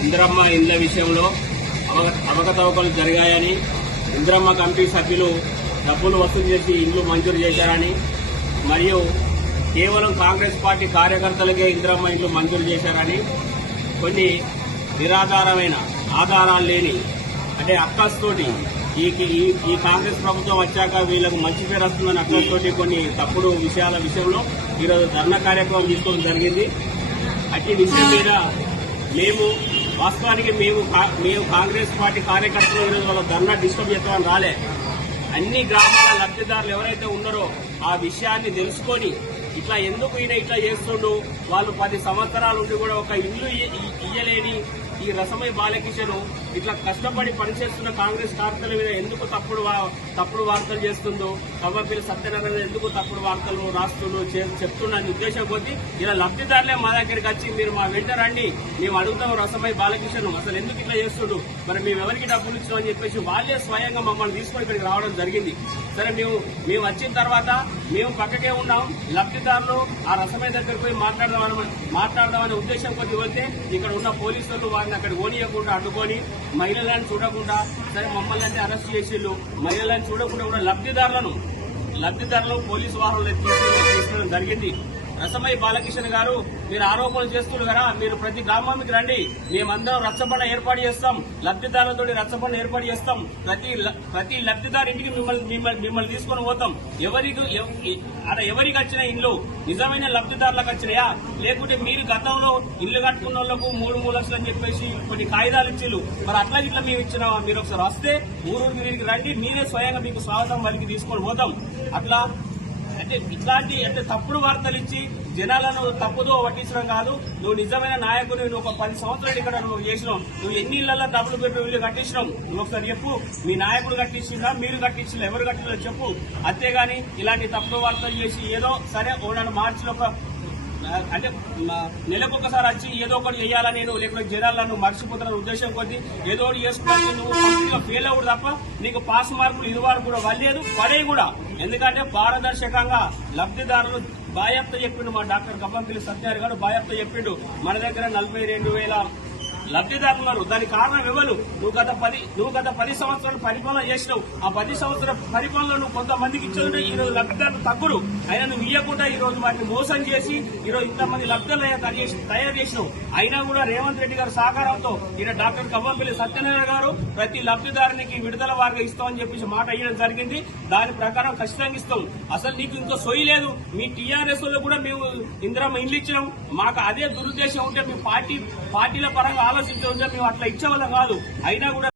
ఇందిరమ్మ ఇండ్ల విషయంలో అవకతవకలు జరిగాయని ఇందిరమ్మ కమిటీ సభ్యులు డబ్బులు వసూలు చేసి ఇండ్లు మంజూరు చేశారని మరియు కేవలం కాంగ్రెస్ పార్టీ కార్యకర్తలకే ఇందిరమ్మ ఇండ్లు మంజూరు చేశారని కొన్ని నిరాధారమైన ఆధారాలు లేని అంటే అక్కస్తోటి ఈ ఈ కాంగ్రెస్ ప్రభుత్వం వచ్చాక వీళ్ళకు మంచి పేరు వస్తుందని అక్కస్తోటి కొన్ని తప్పుడు విషయాల విషయంలో ఈరోజు ధర్నా కార్యక్రమం తీసుకోవడం జరిగింది. అట్టి విషయం మీద మేము వాస్తవానికి మేము కా- మేము కాంగ్రెస్ పార్టీ కార్యకర్తలు ఈరోజు వాళ్ళ ధర్నా డిస్టర్బ్ చేస్తామని రాలే. అన్ని గ్రామాల లబ్ధిదారులు ఎవరైతే ఉన్నారో ఆ విషయాన్ని తెలుసుకొని ఇట్లా ఎందుకు ఈయన ఇట్లా చేస్తుండు? వాళ్ళు పది సంవత్సరాలు ఉండి కూడా ఒక ఇల్లు ఇయ్యలేని ఈ రసమయ బాలకిషన్ ఇట్లా కష్టపడి పనిచేస్తున్న కాంగ్రెస్ కార్తల మీద ఎందుకు తప్పుడు వా- తప్పుడు వార్తలు చేస్తుందో కవ్వపల్లి సత్యనారాయణ ఎందుకు తప్పుడు వార్తలు రాస్తుండో చే- చెప్తున్న ఉద్దేశం కొద్దీ ఇలా లబ్ధిదారులే మా దగ్గరికి వచ్చి మీరు మా వెంట రండి మేము అడుగుతాం రసమై బాలకిషన్ అసలు ఎందుకు ఇట్లా చేస్తుడు? మరి మేము ఎవరికి డబ్బులు ఇచ్చామని చెప్పేసి వాళ్ళే స్వయంగా మమ్మల్ని తీసుకొని ఇక్కడికి రావడం జరిగింది. సరే మేము మేము వచ్చిన తర్వాత మేము పక్కకే ఉన్నాం లబ్ధిదారులు ఆ రసమై దగ్గరికి పోయి మాట్లాడదామని మాట్లాడదామనే ఉద్దేశం కొద్ది వస్తే ఇక్కడ ఉన్న పోలీసులు వాళ్ళని అక్కడ ఓనియకుండా అడ్డుకొని మహిళలను చూడకుండా సరే మమ్మల్ని అంటే అరెస్ట్ చేసేళ్ళు. మహిళలను చూడకుండా కూడా లబ్ధిదారులను లబ్ధిదారులు పోలీసు వాహనాలు తీసుకుని తీసుకోవడం జరిగింది. రసమై బాలకిషన్ గారు మీరు ఆరోపణలు చేస్తున్నారు కదా మీరు ప్రతి గ్రామానికి రండి. మేమందరం రచ్చబండ ఏర్పాటు చేస్తాం. లబ్ధిదారులతో రచ్చబండ ఏర్పాటు చేస్తాం. ప్రతి ల- ప్రతి లబ్ధిదారు ఇంటికి మిమ్మల్ని మిమ్మల్ని మిమ్మల్ని తీసుకొని పోతాం. ఎవరికి అక్కడ ఎవరికి వచ్చిన ఇల్లు నిజమైన లబ్ధిదారులకు వచ్చినాయా? లేకుంటే మీరు గతంలో ఇల్లు కట్టుకున్న వాళ్ళకు మూడు మూడు లక్షలు అని చెప్పేసి కొన్ని కాగితాలు ఇచ్చిళ్ళు. మరి అట్లా ఇట్లా మేము ఇచ్చిన మీరు ఒకసారి వస్తే ఊరూరు మీరికి రండి. మీరే స్వయంగా మీకు స్వాగతం వాళ్ళకి తీసుకొని పోతాం. అట్లా అంటే ఇట్లాంటి అంటే తప్పుడు వార్తలు ఇచ్చి జనాలను తప్పుదో పట్టించడం కాదు. నువ్వు నిజమైన నాయకుడు నువ్వు ఒక పది సంవత్సరాలు ఇక్కడ నువ్వు చేసినావు. నువ్వు ఎన్ని ఇళ్ళలో డబ్బులు పెట్టి ఇల్లు కట్టించినావు? నువ్వు ఒకసారి చెప్పు. మీ నాయకుడు కట్టించిందా? మీరు కట్టించిన ఎవరు కట్టిందో చెప్పు. అంతేగాని ఇలాంటి తప్పుడు వార్తలు చేసి ఏదో సరే ఓనాడు మార్చిలో ఒక అంటే నెలకొకసారి నెలకు ఒకసారి వచ్చి ఏదో ఒకటి చేయాలా నేను లేకపోతే జనాలను మర్చిపోతున్న ఉద్దేశం కొద్ది ఏదో ఒకటి చేసుకోవాలి నువ్వు కంప్లీట్గా ఫెయిల్ అవ్వడు తప్ప నీకు పాస్ మార్కులు ఇదివారు కూడా వల్లేదు పడే కూడా. ఎందుకంటే పారదర్శకంగా లబ్ధిదారులు బాయప్త చెప్పిండు మా డాక్టర్ గబ్బంపల్లి సత్యారు గారు బాయప్త చెప్పిండు మన దగ్గర నలభై రెండు వేల లబ్ధిదారులు దాని కారణం ఇవ్వలు నువ్వు గత పది నువ్వు గత పది సంవత్సరాలు పరిపాలన చేసినావు. ఆ పది సంవత్సరాల పరిపాలన నువ్వు కొంతమందికి ఇచ్చేదంటే ఈ రోజు లబ్ధిదారులు తగ్గురు. అయినా నువ్వు ఇవ్వకుండా ఈ రోజు వాటిని మోసం చేసి ఈ రోజు ఇంతమంది లబ్ధిదారులు తయారు చేసినావు. అయినా కూడా రేవంత్ రెడ్డి గారి సహకారంతో ఈయన డాక్టర్ కవ్వంపల్లి సత్యనారాయణ గారు ప్రతి లబ్ధిదారునికి విడుదల వారిగా ఇస్తామని చెప్పేసి మాట ఇవ్వడం జరిగింది. దాని ప్రకారం ఖచ్చితంగా ఇస్తాం. అసలు నీకు ఇంకో సొయ్యి లేదు. మీ టీఆర్ఎస్లో కూడా మేము ఇందిరమ్మ ఇల్లు ఇచ్చినాం. మాకు అదే దురుద్దేశం ఉంటే మీ పార్టీ పార్టీల పరంగా ఆలోచించే ఉంటే మేము అట్లా ఇచ్చేవాళ్ళం కాదు. అయినా కూడా